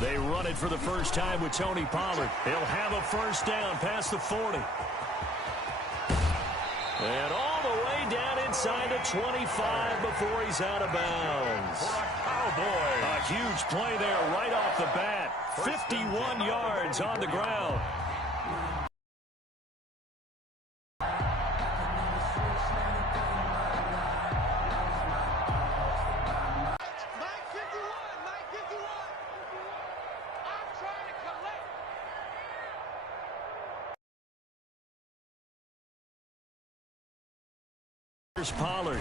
They run it for the first time with Tony Pollard. He'll have a first down past the 40. And all the way down inside the 25 before he's out of bounds. A huge play there right off the bat. 51 yards on the ground. Here's Pollard.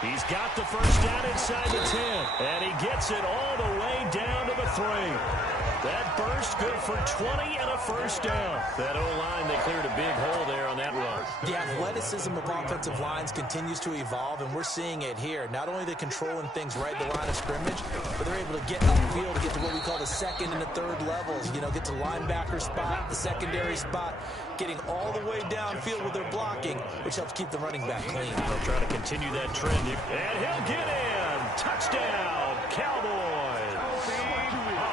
He's got the first down inside the 10, and he gets it all the way down to the 3. That burst good for 20 and a first down. That O-line, they cleared a big hole there on that run. The athleticism of offensive lines continues to evolve, and we're seeing it here. Not only are they controlling things right at the line of scrimmage, but they're able to get upfield to get to what we call the second and the third levels. You know, get to linebacker spot, the secondary spot, getting all the way downfield with their blocking, which helps keep the running back clean. They'll try to continue that trend. And he'll get in. Touchdown, Cowboys.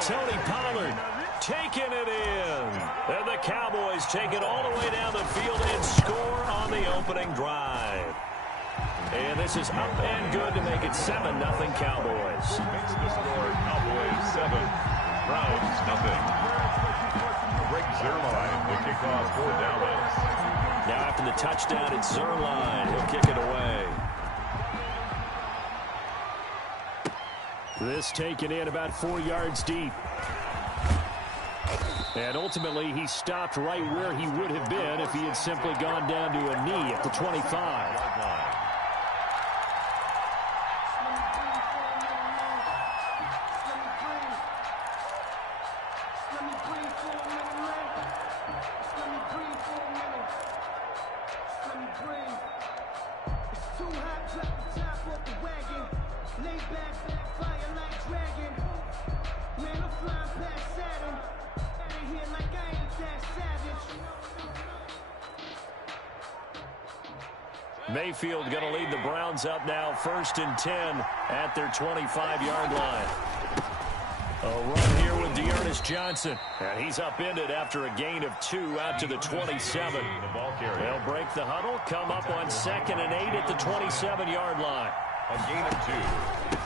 Tony Pollard taking it in. And the Cowboys take it all the way down the field and score on the opening drive. And this is up and good to make it 7-0 Cowboys. Makes the score Cowboys 7, Browns nothing. Greg Zuerlein, the kickoff for Dallas. Now after the touchdown, it's Zuerlein. He'll kick it away. This taken in about 4 yards deep. And ultimately, he stopped right where he would have been if he had simply gone down to a knee at the 25. Mayfield going to lead the Browns up now, 1st and 10 at their 25-yard line. A run here with Dearness Johnson. And he's upended after a gain of 2 out to the 27. They'll break the huddle, come up on 2nd and 8 at the 27-yard line. A gain of 2.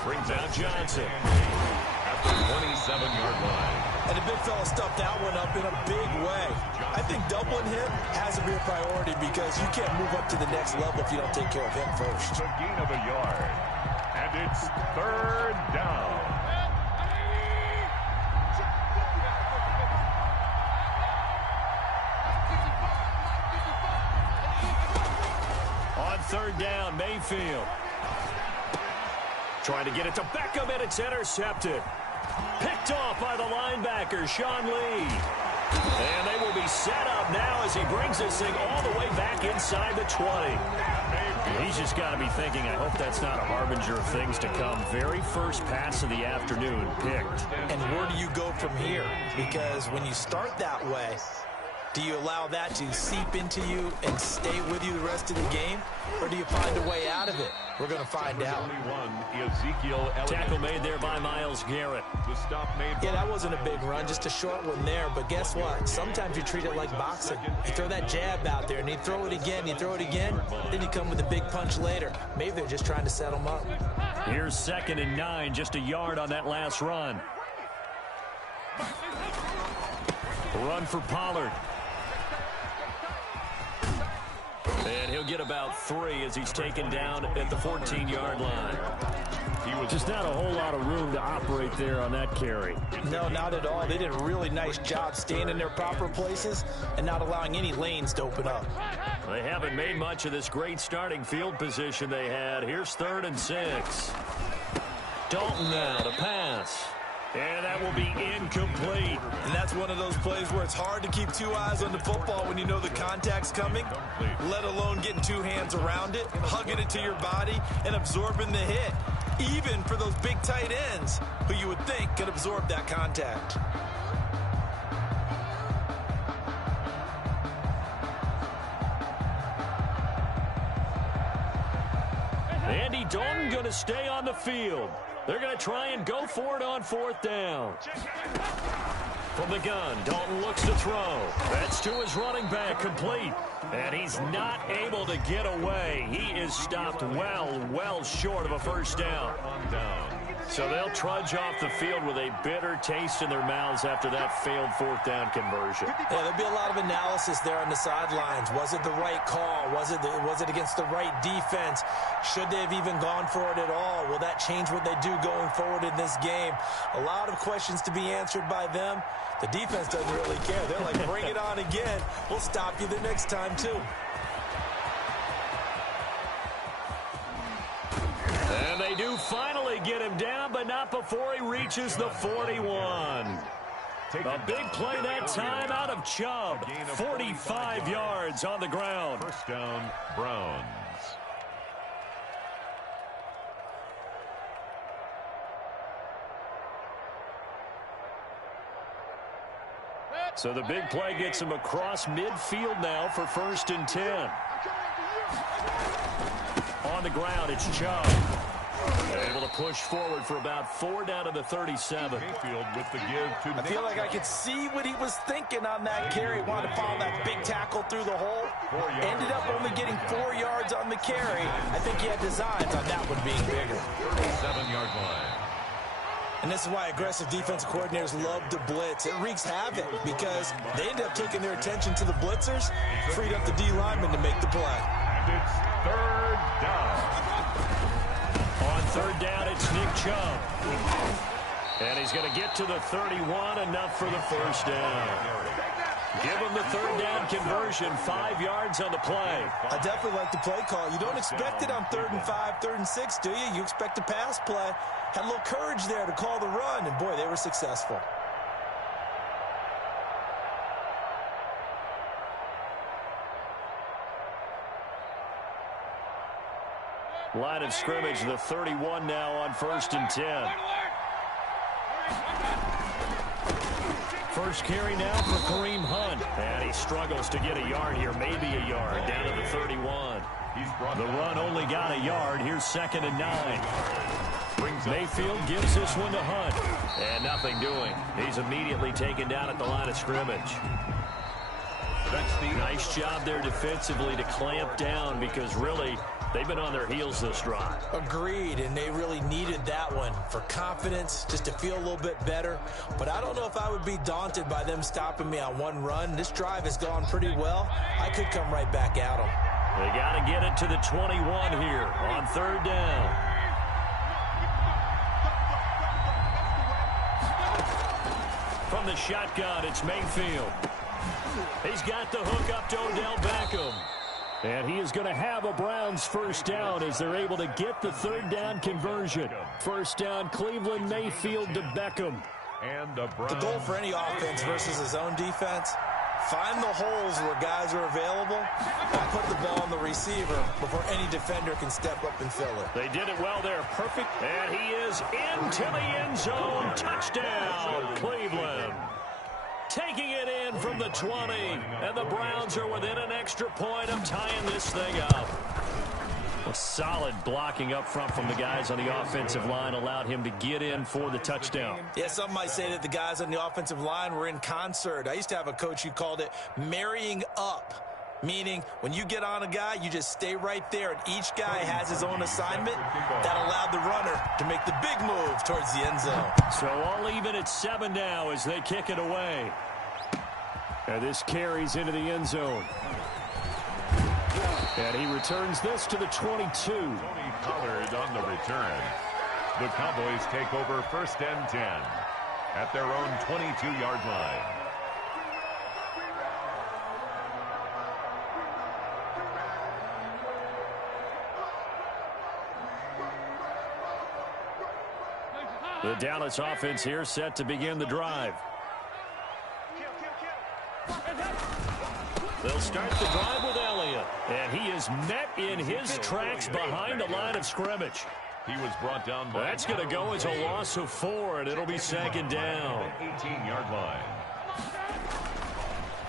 Brings out Johnson at the 27-yard line. And the big fella stuffed that one up in a big way. I think doubling him has to be a priority because you can't move up to the next level if you don't take care of him first. A gain of a yard. And it's 3rd down. On 3rd down, Mayfield. Trying to get it to Beckham, and it's intercepted. Picked off by the linebacker, Sean Lee. And they will be set up now as he brings this thing all the way back inside the 20. He's just got to be thinking, I hope that's not a harbinger of things to come. Very first pass of the afternoon picked. And where do you go from here? Because when you start that way, do you allow that to seep into you and stay with you the rest of the game? Or do you find a way out of it? We're going to find out. Tackle made there by Myles Garrett. Yeah, that wasn't a big run, just a short one there. But guess what? Sometimes you treat it like boxing. You throw that jab out there, and you throw it again, then you come with a big punch later. Maybe they're just trying to set them up. Here's 2nd and 9, just a yard on that last run. Run for Pollard. And he'll get about 3 as he's taken down at the 14-yard line. He was just not a whole lot of room to operate there on that carry. No, not at all. They did a really nice job staying in their proper places and not allowing any lanes to open up. They haven't made much of this great starting field position they had. Here's 3rd and 6. Dalton now to pass. And that will be incomplete. And that's one of those plays where it's hard to keep 2 eyes on the football when you know the contact's coming, let alone getting 2 hands around it, hugging it to your body, and absorbing the hit, even for those big tight ends who you would think could absorb that contact. Andy Dalton going to stay on the field. They're going to try and go for it on 4th down. From the gun, Dalton looks to throw. That's to his running back, complete. And he's not able to get away. He is stopped well short of a first down. So they'll trudge off the field with a bitter taste in their mouths after that failed 4th down conversion. Yeah, there'll be a lot of analysis there on the sidelines. Was it the right call? Was it against the right defense? Should they have even gone for it at all? Will that change what they do going forward in this game? A lot of questions to be answered by them. The defense doesn't really care. They're like, bring it on again. We'll stop you the next time, too. And they do finally get him down, but not before he reaches the 41. A big play that time out of Chubb. 45 yards on the ground. First down, Browns. So the big play gets him across midfield now for 1st and 10. On the ground, it's Chubb. Able to push forward for about 4 down to the 37. Mayfield with the give to I feel like I could see what he was thinking on that carry. Wanted to follow that big tackle through the hole. Ended up only getting 4 yards on the carry. I think he had designs on that one being bigger. 37-yard line. And this is why aggressive defensive coordinators love to blitz. It wreaks havoc because they end up taking their attention to the blitzers, freed up the D lineman to make the play. And it's 3rd down. On 3rd down, it's Nick Chubb. And he's going to get to the 31, enough for the first down. Give him the 3rd down conversion, 5 yards on the play. I definitely like the play call. You don't expect it on 3rd and 5, 3rd and 6, do you? You expect a pass play. Had a little courage there to call the run, and boy, they were successful. Line of scrimmage, the 31 now on 1st and 10. First carry now for Kareem Hunt. And he struggles to get a yard here, maybe a yard, down to the 31. The run only got a yard. Here's 2nd and 9. Mayfield gives this one to Hunt. And nothing doing. He's immediately taken down at the line of scrimmage. Nice job there defensively to clamp down because really they've been on their heels this drive. Agreed, and they really needed that one for confidence, just to feel a little bit better. But I don't know if I would be daunted by them stopping me on one run. This drive has gone pretty well. I could come right back at them. They got to get it to the 21 here on 3rd down. From the shotgun, it's Mayfield. He's got the hook up to Odell Beckham. And he is going to have a Browns first down as they're able to get the 3rd down conversion. First down, Cleveland, Mayfield to Beckham. And the goal for any offense versus his own defense, find the holes where guys are available and put the ball on the receiver before any defender can step up and fill it. They did it well there. Perfect. And he is into the end zone. Touchdown, Cleveland. Taking it in from the 20. And the Browns are within an extra point of tying this thing up. A solid blocking up front from the guys on the offensive line allowed him to get in for the touchdown. Yeah, some might say that the guys on the offensive line were in concert. I used to have a coach who called it marrying up, meaning when you get on a guy, you just stay right there, and each guy has his own assignment. That allowed the runner to make the big move towards the end zone. So all even at 7 now as they kick it away. And this carries into the end zone. And he returns this to the 22. Tony Pollard on the return. The Cowboys take over 1st and 10 at their own 22-yard line. The Dallas offense here set to begin the drive. They'll start the drive with Elliott, and he is met in his tracks behind the line of scrimmage. He was brought down by... That's going to go as a loss of 4, and it'll be 2nd down. 18-yard line.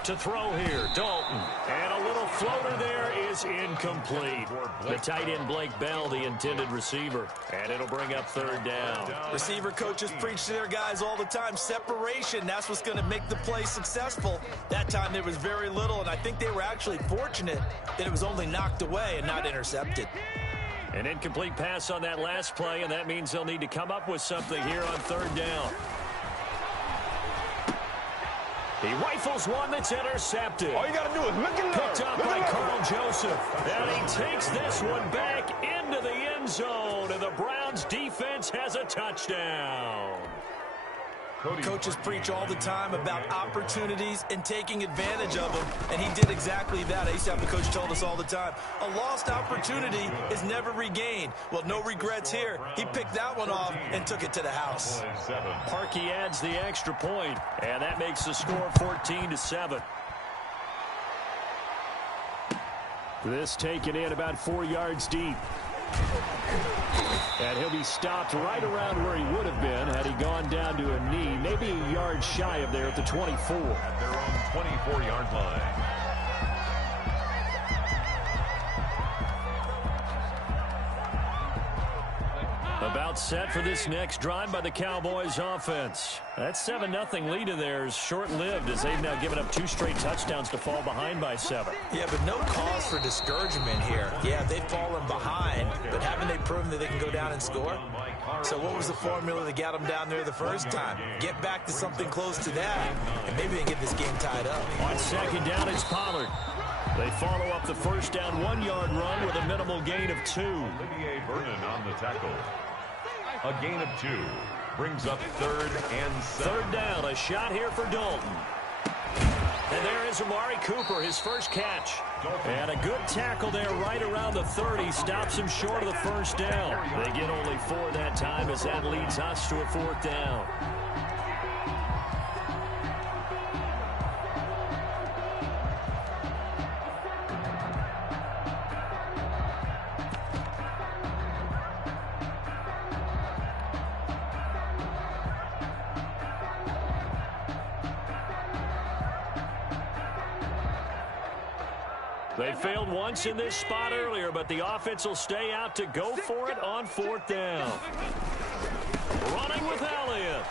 To throw here, Dalton. And a little floater there is incomplete. The tight end, Blake Bell, the intended receiver. And it'll bring up third down. Receiver coaches preach to their guys all the time. Separation, that's what's going to make the play successful. That time there was very little, and I think they were actually fortunate that it was only knocked away and not intercepted. An incomplete pass on that last play, and that means they'll need to come up with something here on third down. He rifles one that's intercepted. All you got to do is look at it. Picked up by Carl Joseph. And he takes this one back into the end zone, and the Browns defense has a touchdown. Coaches preach all the time about opportunities and taking advantage of them, and he did exactly that. I used to have the coach told us all the time, a lost opportunity is never regained. Well, no regrets here. He picked that one off and took it to the house. Parkey adds the extra point, and that makes the score 14-7. This taken in about 4 yards deep. And he'll be stopped right around where he would have been had he gone down to a knee, maybe a yard shy of there at the 24. At their own 24-yard line. About set for this next drive by the Cowboys offense. That 7-0 lead of theirs short-lived as they've now given up 2 straight touchdowns to fall behind by 7. Yeah, but no cause for discouragement here. Yeah, they've fallen behind, but haven't they proven that they can go down and score? So what was the formula that got them down there the first time? Get back to something close to that, and maybe they can get this game tied up. On second down, it's Pollard. They follow up the first down 1-yard run with a minimal gain of 2. Olivier Vernon on the tackle. A gain of 2 brings up third and 7. Third down, a shot here for Dalton. And there is Amari Cooper, his first catch. And a good tackle there right around the 30. Stops him short of the first down. They get only 4 that time as that leads us to a 4th down. They failed once in this spot earlier, but the offense will stay out to go for it on 4th down. Running with Elliott.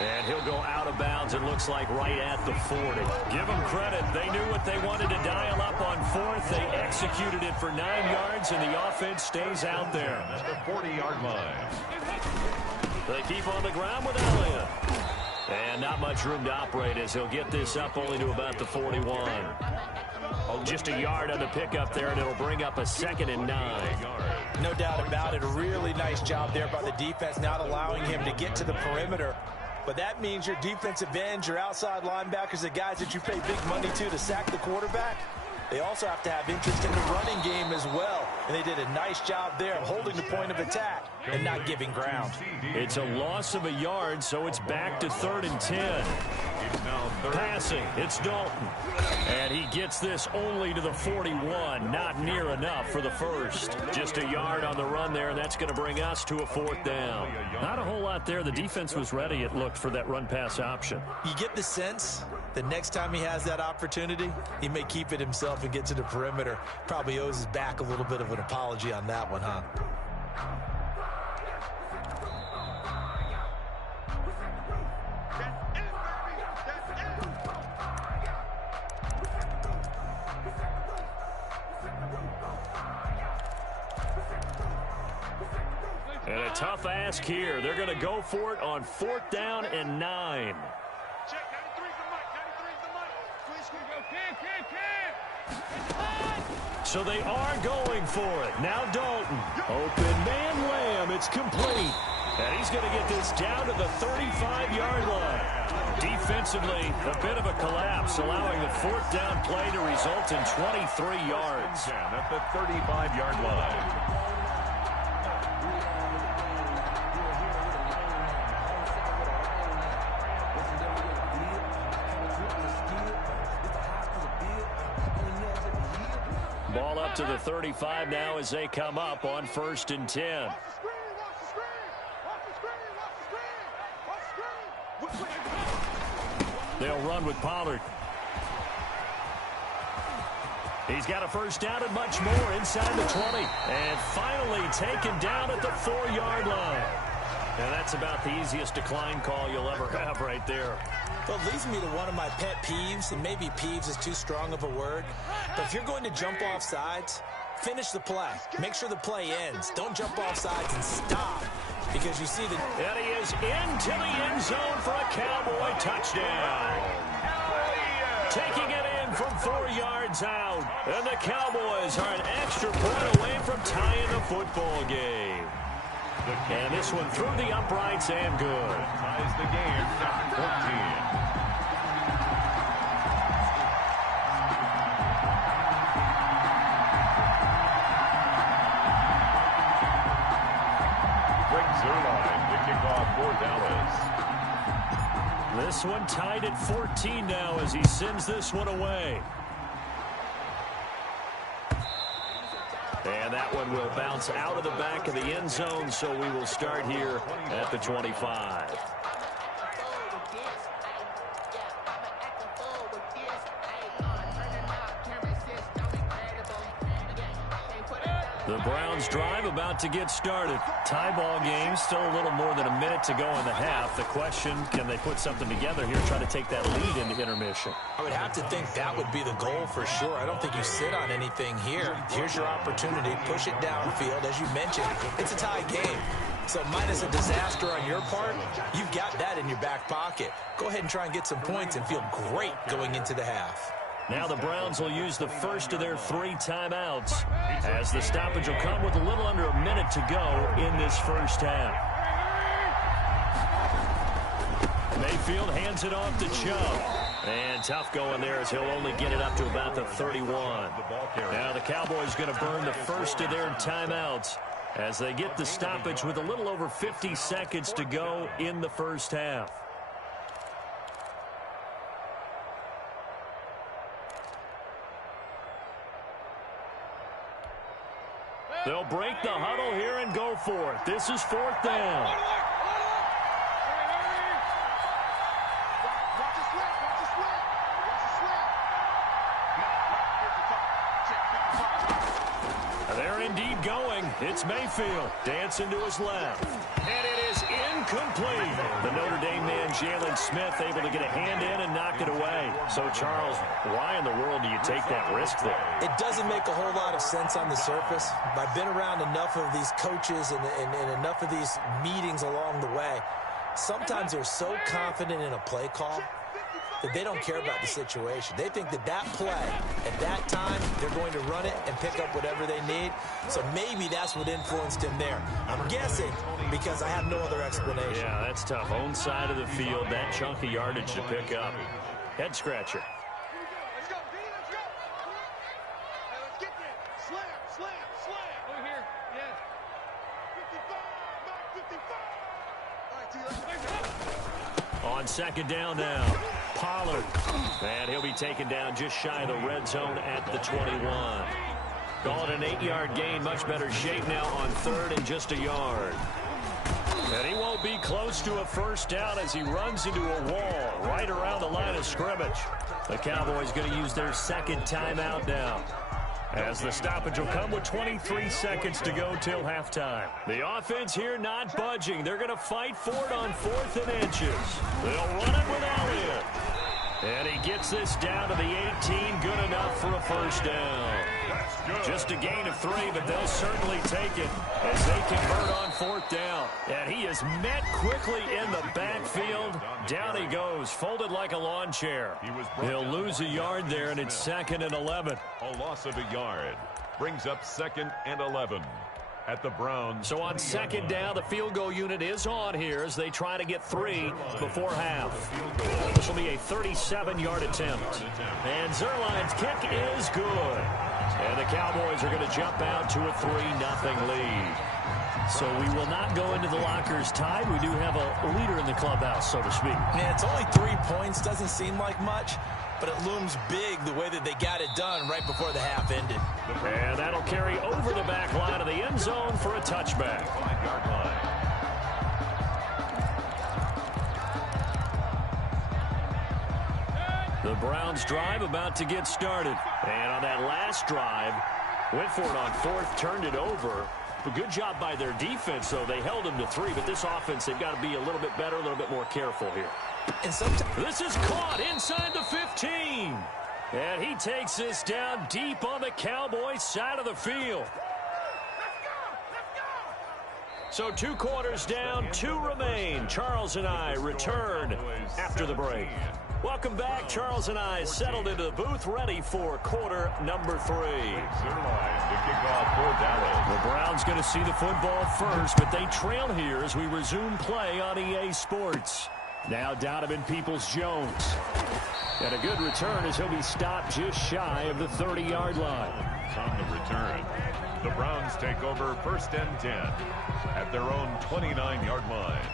And he'll go out of bounds, it looks like right at the 40. Give them credit. They knew what they wanted to dial up on 4th. They executed it for 9 yards, and the offense stays out there. At the 40-yard line. They keep on the ground with Elliott. And not much room to operate as he'll get this up only to about the 41. Oh, just a yard on the pickup there, and it'll bring up a 2nd and 9. No doubt about it. A really nice job there by the defense, not allowing him to get to the perimeter. But that means your defensive ends, your outside linebackers, the guys that you pay big money to sack the quarterback, they also have to have interest in the running game as well. And they did a nice job there of holding the point of attack and not giving ground. It's a loss of a yard, so it's back to 3rd and 10. Passing, it's Dalton. And he gets this only to the 41. Not near enough for the first. Just a yard on the run there, and that's going to bring us to a 4th down. Not a whole lot there. The defense was ready, it looked, for that run-pass option. You get the sense the next time he has that opportunity, he may keep it himself and get to the perimeter. Probably owes his back a little bit of an apology on that one, huh? And a tough ask here. They're going to go for it on 4th down and 9. So they are going for it. Now Dalton. Open man Lamb. It's complete. And he's going to get this down to the 35-yard line. Defensively, a bit of a collapse, allowing the 4th down play to result in 23 yards. At the 35-yard line. Ball up to the 35 now as they come up on 1st and 10. They'll run with Pollard. He's got a first down and much more inside the 20. And finally taken down at the 4-yard line. And that's about the easiest decline call you'll ever have right there. Well, it leads me to one of my pet peeves, and maybe peeves is too strong of a word. But if you're going to jump off sides, finish the play. Make sure the play ends. Don't jump off sides and stop. Because you see the... And he is into the end zone for a Cowboy touchdown. Taking it in from 4 yards out. And the Cowboys are an extra point away from tying the football game. And this one through the uprights and good. Ties the game at 14. For Dallas. This one tied at 14 now as he sends this one away. And that one will bounce out of the back of the end zone, so we will start here at the 25. The Browns drive about to get started. Tie ball game, still a little more than a minute to go in the half. The question, can they put something together here, try to take that lead into intermission? I would have to think that would be the goal for sure. I don't think you sit on anything here. Here's your opportunity. Push it downfield. As you mentioned, it's a tie game. So minus a disaster on your part, you've got that in your back pocket. Go ahead and try and get some points and feel great going into the half. Now the Browns will use the first of their 3 timeouts as the stoppage will come with a little under a minute to go in this first half. Mayfield hands it off to Chubb. And tough going there as he'll only get it up to about the 31. Now the Cowboys going to burn the first of their timeouts as they get the stoppage with a little over 50 seconds to go in the first half. They'll break the huddle here and go for it. This is 4th down. They're indeed going. It's Mayfield dancing to his left. And it is incomplete. The Notre Dame man, Jalen Smith, able to get a hand in and knock it away. So, Charles, why in the world do you take that risk there? It doesn't make a whole lot of sense on the surface. I've been around enough of these coaches and enough of these meetings along the way. Sometimes they're so confident in a play call that they don't care about the situation. They think that that play, at that time, they're going to run it and pick up whatever they need. So maybe that's what influenced him there. I'm guessing because I have no other explanation. Yeah, that's tough. Own side of the field, that chunk of yardage to pick up. Head scratcher. Let's go, D, let's go. Hey, let's get there. Slam. Over here, yes. 55, back 55. All right, T, let's go. On second down now, Pollard. And he'll be taken down just shy of the red zone at the 21. Call it an 8-yard gain. Much better shape now on 3rd and just a yard. And he won't be close to a first down as he runs into a wall right around the line of scrimmage. The Cowboys going to use their 2nd timeout now, as the stoppage will come with 23 seconds to go till halftime. The offense here not budging. They're going to fight for it on 4th and inches. They'll run it with Elliott. And he gets this down to the 18. Good enough for a first down. Just a gain of 3, but they'll certainly take it as they convert on 4th down. And he is met quickly in the backfield. Down he goes, folded like a lawn chair. He'll lose a yard there, and it's 2nd and 11. A loss of a yard brings up 2nd and 11 at the Browns. So on 2nd down, the field goal unit is on here as they try to get 3 before half. This will be a 37-yard attempt. And Zerline's kick is good. And the Cowboys are going to jump out to a 3-0 lead. So we will not go into the lockers tied. We do have a leader in the clubhouse, so to speak. Yeah, it's only 3 points. Doesn't seem like much, but it looms big the way that they got it done right before the half ended. And that'll carry over the back line of the end zone for a touchback. 5-yard line. The Browns drive about to get started. And on that last drive, went for it on fourth, turned it over. A good job by their defense, though. They held them to 3, but this offense, they've got to be a little bit better, a little bit more careful here. And this is caught inside the 15. And he takes this down deep on the Cowboys side of the field. So 2 quarters down, 2 remain. Charles and I return after the break. Welcome back. Charles and I settled into the booth, ready for quarter number 3. The Browns going to see the football first, but they trail here as we resume play on EA Sports. Now Donovan Peoples-Jones. And a good return as he'll be stopped just shy of the 30-yard line. On the return, the Browns take over first and 10 at their own 29-yard line.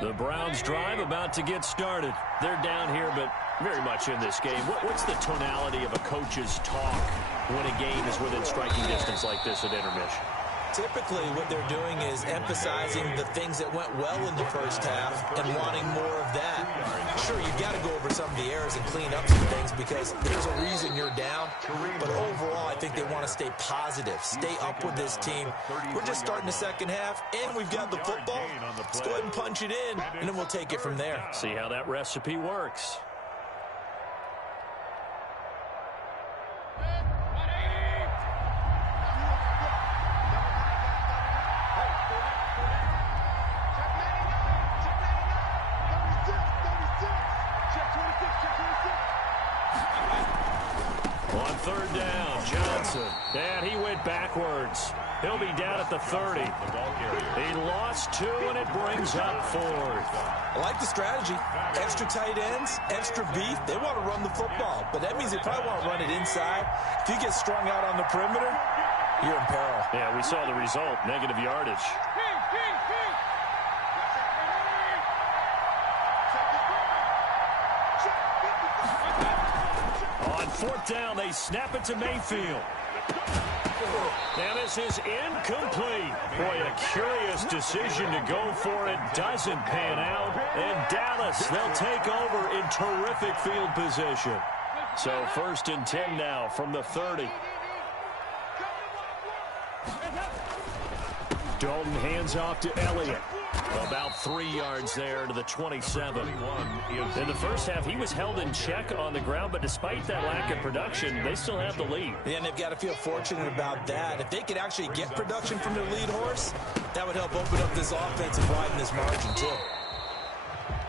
The Browns drive about to get started. They're down here, but very much in this game. What's the tonality of a coach's talk when a game is within striking distance like this at intermission? Typically, what they're doing is emphasizing the things that went well in the first half and wanting more of that. Sure, you've got to go over some of the errors and clean up some things because there's a reason you're down. But overall, I think they want to stay positive, stay up with this team. We're just starting the second half, and we've got the football. Let's go ahead and punch it in, and then we'll take it from there. See how that recipe works. On third down, Johnson. And he went backwards. He'll be down at the 30. He lost 2, and it brings up 4th. I like the strategy. Extra tight ends, extra beef. They want to run the football, but that means they probably want to run it inside. If you get strung out on the perimeter, you're in peril. Yeah, we saw the result, negative yardage. On fourth down, they snap it to Mayfield. And this is incomplete. Boy, a curious decision to go for it. Doesn't pan out. And Dallas, they'll take over in terrific field position. So first and 10 now from the 30. Dalton hands off to Elliott. About 3 yards there to the 27. In the first half, he was held in check on the ground, but despite that lack of production, they still have the lead. Yeah, and they've got to feel fortunate about that. If they could actually get production from their lead horse, that would help open up this offense and widen this margin, too.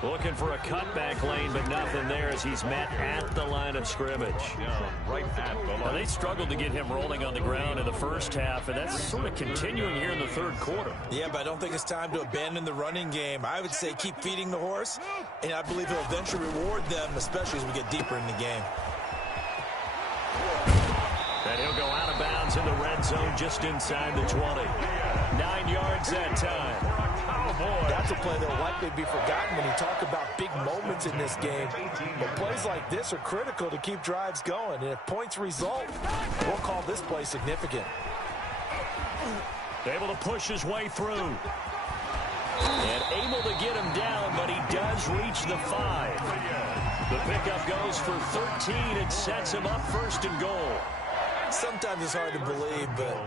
Looking for a cutback lane, but nothing there as he's met at the line of scrimmage. Now, they struggled to get him rolling on the ground in the first half, and that's sort of continuing here in the third quarter. Yeah, but I don't think it's time to abandon the running game. I would say keep feeding the horse, and I believe he'll eventually reward them, especially as we get deeper in the game. And he'll go out of bounds in the red zone just inside the 20. 9 yards that time. That's a play that will likely be forgotten when you talk about big moments in this game. But plays like this are critical to keep drives going. And if points result, we'll call this play significant. Able to push his way through. And able to get him down, but he does reach the 5. The pickup goes for 13 and sets him up first and goal. Sometimes it's hard to believe, but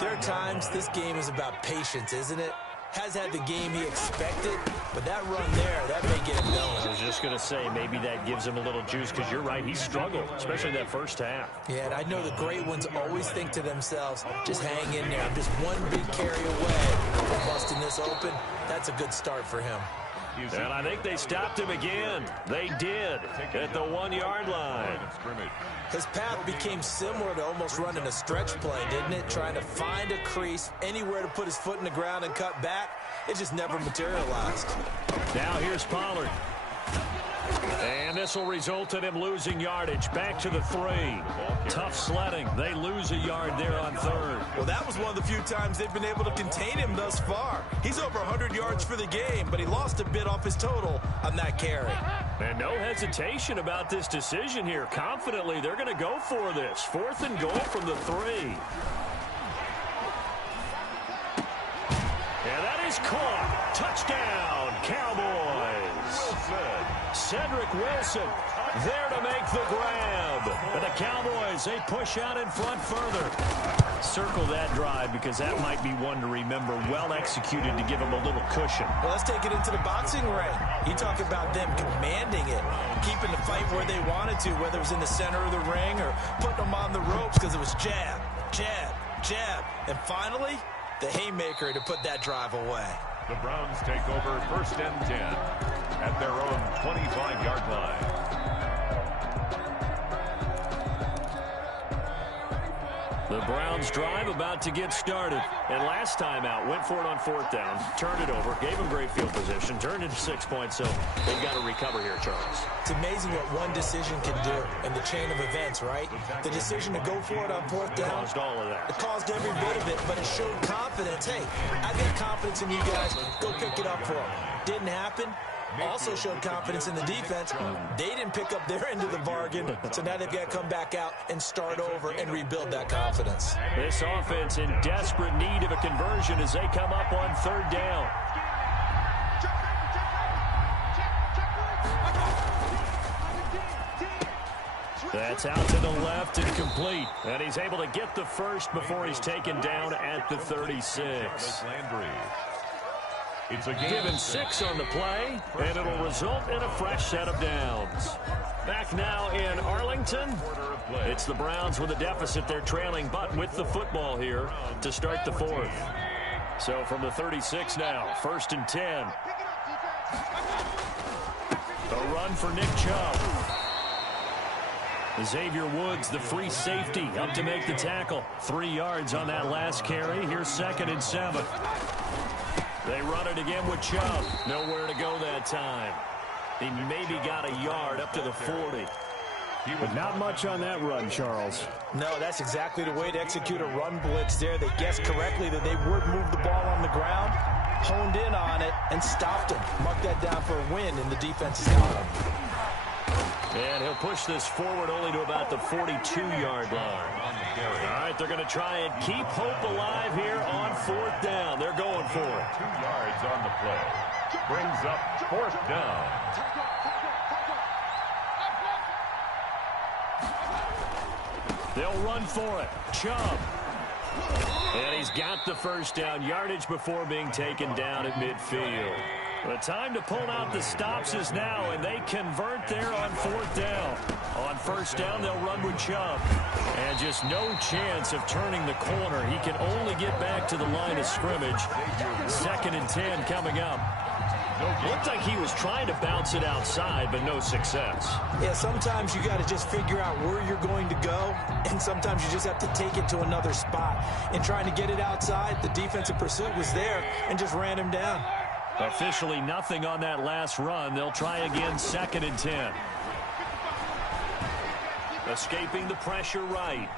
there are times this game is about patience, isn't it? Has had the game he expected, but that run there, that may get him going. I was just going to say, maybe that gives him a little juice, because you're right, he struggled, especially that first half. Yeah, and I know the great ones always think to themselves, just hang in there. I'm just one big carry away from busting this open. That's a good start for him. And I think they stopped him again. They did at the 1 yard line. His path became similar to almost running a stretch play, didn't it? Trying to find a crease, anywhere to put his foot in the ground and cut back. It just never materialized. Now here's Pollard. And this will result in him losing yardage. Back to the 3. Tough sledding. They lose a yard there on 3rd. Well, that was one of the few times they've been able to contain him thus far. He's over 100 yards for the game, but he lost a bit off his total on that carry. And no hesitation about this decision here. Confidently, they're going to go for this. 4th and goal from the 3. And that is caught. Touchdown, Cowboys. Cedric Wilson there to make the grab. And the Cowboys, they push out in front further. Circle that drive because that might be one to remember. Well executed to give them a little cushion. Well, let's take it into the boxing ring. You talk about them commanding it, keeping the fight where they wanted to, whether it was in the center of the ring or putting them on the ropes because it was jab, jab, jab. And finally, the haymaker to put that drive away. The Browns take over 1st and 10 at their own 25-yard line. The Browns drive about to get started. And last time out, went for it on 4th down, turned it over, gave them great field position, turned into 6 points, so they've got to recover here, Charles. It's amazing what one decision can do in the chain of events, right? The decision to go for it on 4th down. Caused all of that. It caused every bit of it, but it showed confidence. Hey, I got confidence in you guys. Go pick it up for them. Didn't happen. Also showed confidence in the defense. They didn't pick up their end of the bargain, so now they've got to come back out and start over and rebuild that confidence. This offense in desperate need of a conversion as they come up on 3rd down. That's out to the left and complete. And he's able to get the first before he's taken down at the 36. It's a Given 6 on the play, and it'll result in a fresh set of downs. Back now in Arlington, it's the Browns with a deficit. They're trailing, but with the football here to start the 4th. So from the 36 now, 1st and 10. A run for Nick Chubb. Xavier Woods, the free safety, up to make the tackle. 3 yards on that last carry. Here's 2nd and 7. They run it again with Chubb. Nowhere to go that time. He maybe got a yard up to the 40. But not much on that run, Charles. No, that's exactly the way to execute a run blitz there. They guessed correctly that they would move the ball on the ground, honed in on it, and stopped him. Mark that down for a win in the defense's column. And he'll push this forward only to about the 42-yard line. All right, they're going to try and keep hope alive here on 4th down. They're going for it. 2 yards on the play. Brings up 4th down. They'll run for it. Chubb. And he's got the first down. Yardage before being taken down at midfield. The time to pull out the stops is now, and they convert there on 4th down. On 1st down, they'll run with Chubb. And just no chance of turning the corner. He can only get back to the line of scrimmage. 2nd and 10 coming up. Looked like he was trying to bounce it outside, but no success. Yeah, sometimes you got to just figure out where you're going to go, and sometimes you just have to take it to another spot. In trying to get it outside, the defensive pursuit was there and just ran him down. Officially nothing on that last run. They'll try again, 2nd and 10. Escaping the pressure right.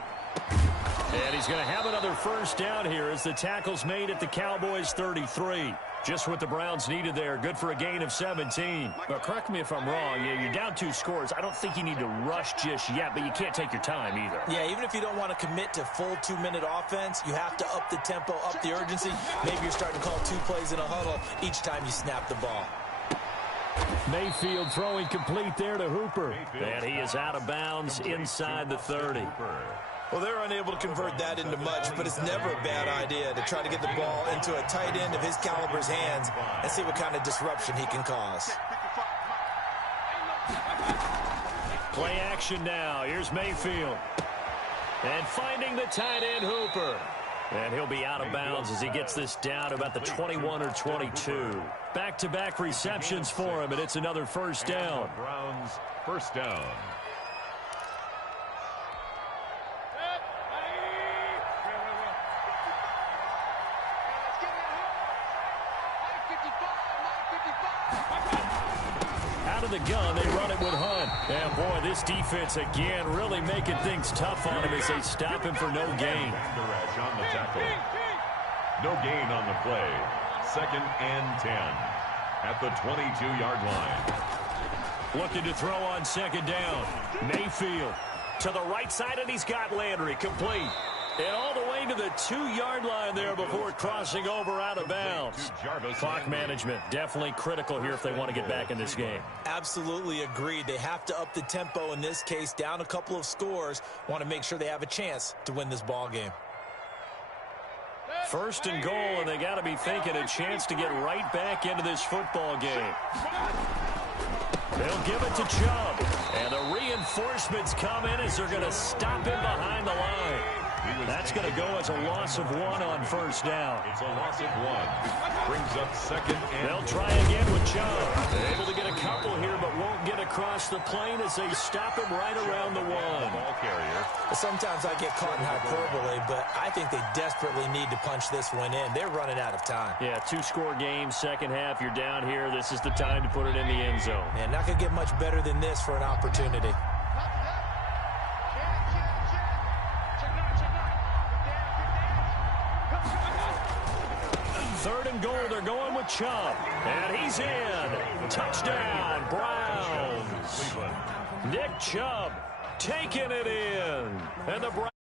And he's going to have another first down here as the tackle's made at the Cowboys' 33. Just what the Browns needed there. Good for a gain of 17. But correct me if I'm wrong. Yeah, you're down 2 scores. I don't think you need to rush just yet, but you can't take your time either. Yeah, even if you don't want to commit to full 2-minute offense, you have to up the tempo, up the urgency. Maybe you're starting to call 2 plays in a huddle each time you snap the ball. Mayfield throwing complete there to Hooper. And he is out of bounds inside the 30. Well, they're unable to convert that into much, but it's never a bad idea to try to get the ball into a tight end of his caliber's hands and see what kind of disruption he can cause. Play action now. Here's Mayfield. And finding the tight end, Hooper. And he'll be out of bounds as he gets this down to about the 21 or 22. Back-to-back receptions for him, and it's another first down. Browns, 1st down. Out of the gun, they run it with Hunt. And, boy, this defense, again, really making things tough on him as they stop him for no gain. On the tackle. No gain on the play. 2nd and 10 at the 22-yard line. Looking to throw on 2nd down. Mayfield to the right side, and he's got Landry complete. And all the way to the 2-yard line there before crossing over out of bounds. Clock management definitely critical here if they want to get back in this game. Absolutely agreed. They have to up the tempo in this case, down a couple of scores. Want to make sure they have a chance to win this ball game. 1st and goal, and they got to be thinking a chance to get right back into this football game. They'll give it to Chubb. And the reinforcements come in as they're going to stop him behind the line. That's going to go as a loss of 1 on 1st down. It's a loss of 1. Brings up 2nd and... They'll try again with Chubb. They're able to get a couple here, but won't get across the plane as they stop him right around the 1. Ball carrier. Sometimes I get caught in hyperbole, but I think they desperately need to punch this one in. They're running out of time. Yeah, 2-score game, 2nd half. You're down here. This is the time to put it in the end zone. Man, not going to get much better than this for an opportunity. 3rd and goal, they're going with Chubb. And he's in. Touchdown, Browns. Nick Chubb taking it in. And the Browns